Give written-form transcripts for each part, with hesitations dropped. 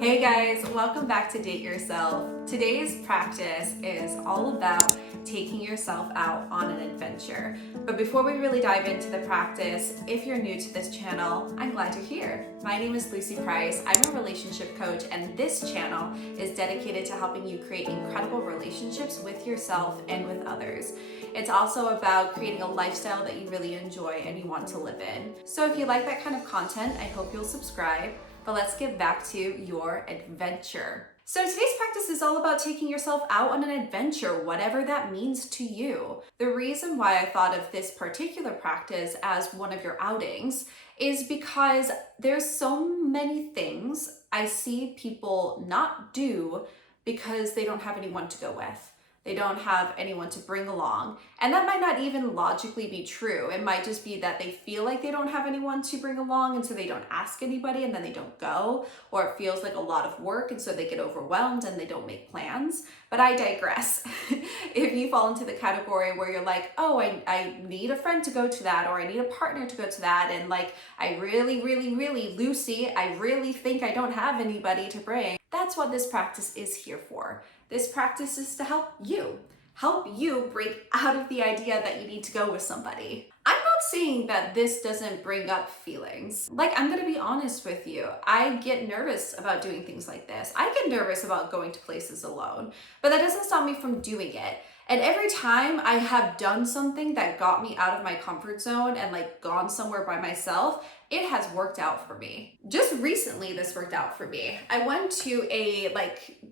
Hey guys, welcome back to Date Yourself. Today's practice is all about taking yourself out on an adventure. But before we really dive into the practice, if you're new to this channel, I'm glad you're here. My name is Lucy Price. I'm a relationship coach, and this channel is dedicated to helping you create incredible relationships with yourself and with others. It's also about creating a lifestyle that you really enjoy and you want to live in. So if you like that kind of content, I hope you'll subscribe. But let's get back to your adventure. So today's practice is all about taking yourself out on an adventure, whatever that means to you. The reason why I thought of this particular practice as one of your outings is because there's so many things I see people not do because they don't have anyone to go with. They don't have anyone to bring along. And that might not even logically be true. It might just be that they feel like they don't have anyone to bring along, and so they don't ask anybody and then they don't go, or it feels like a lot of work and so they get overwhelmed and they don't make plans. But I digress. If you fall into the category where you're like, oh, I need a friend to go to that, or I need a partner to go to that, and like, I really, Lucy, I really think I don't have anybody to bring, that's what this practice is here for. This practice is to help you break out of the idea that you need to go with somebody. I'm not saying that this doesn't bring up feelings. Like, I'm gonna be honest with you. I get nervous about doing things like this. I get nervous about going to places alone, but that doesn't stop me from doing it. And every time I have done something that got me out of my comfort zone and like gone somewhere by myself, it has worked out for me. Just recently, this worked out for me. I went to a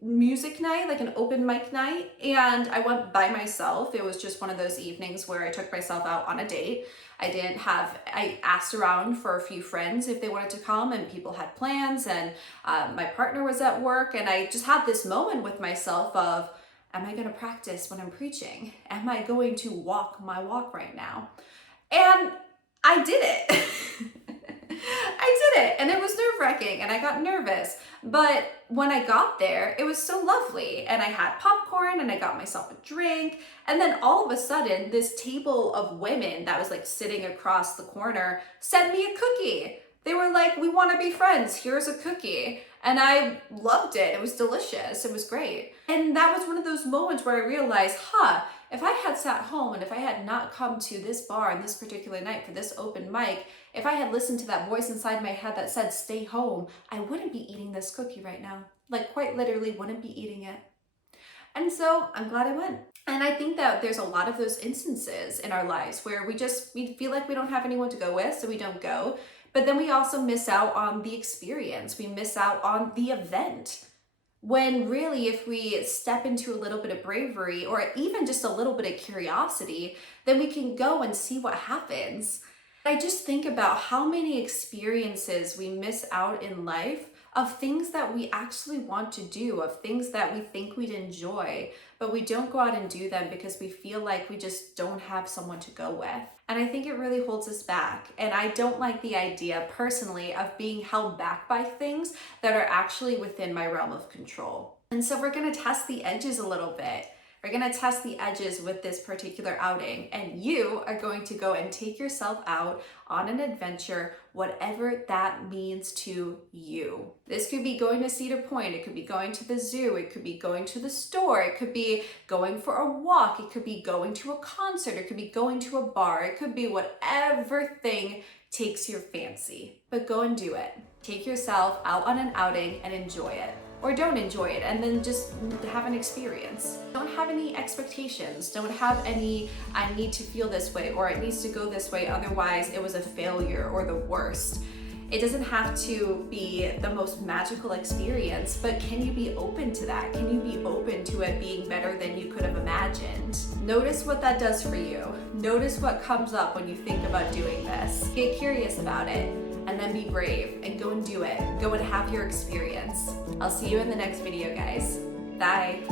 music night, like an open mic night, and I went by myself. It was just one of those evenings where I took myself out on a date. I asked around for a few friends if they wanted to come, and people had plans, and my partner was at work, and I just had this moment with myself of, am I gonna practice when I'm preaching? Am I going to walk my walk right now? And I did it. I did it, and it was nerve-wracking, and I got nervous. But when I got there, it was so lovely, and I had popcorn, and I got myself a drink, and then all of a sudden, this table of women that was like sitting across the corner sent me a cookie. They were like, we want to be friends, here's a cookie. And I loved it. It was delicious. It was great. And that was one of those moments where I realized, if I had sat home and if I had not come to this bar on this particular night for this open mic, if I had listened to that voice inside my head that said, stay home, I wouldn't be eating this cookie right now. Like, quite literally wouldn't be eating it. And so I'm glad I went. And I think that there's a lot of those instances in our lives where we feel like we don't have anyone to go with, so we don't go. But then we also miss out on the experience. We miss out on the event. When really, if we step into a little bit of bravery or even just a little bit of curiosity, then we can go and see what happens. I just think about how many experiences we miss out in life of things that we actually want to do, of things that we think we'd enjoy, but we don't go out and do them because we feel like we just don't have someone to go with. And I think it really holds us back. And I don't like the idea personally of being held back by things that are actually within my realm of control. And so we're gonna test the edges a little bit. We're gonna test the edges with this particular outing, and you are going to go and take yourself out on an adventure, whatever that means to you. This could be going to Cedar Point, it could be going to the zoo, it could be going to the store, it could be going for a walk, it could be going to a concert, it could be going to a bar, it could be whatever thing takes your fancy. But go and do it. Take yourself out on an outing and enjoy it. Or don't enjoy it and then just have an experience. Don't have any expectations. Don't have any, I need to feel this way or it needs to go this way, otherwise it was a failure or the worst. It doesn't have to be the most magical experience, but can you be open to that? Can you be open to it being better than you could have imagined? Notice what that does for you. Notice what comes up when you think about doing this. Get curious about it. And then be brave and go and do it. Go and have your experience. I'll see you in the next video, guys. Bye.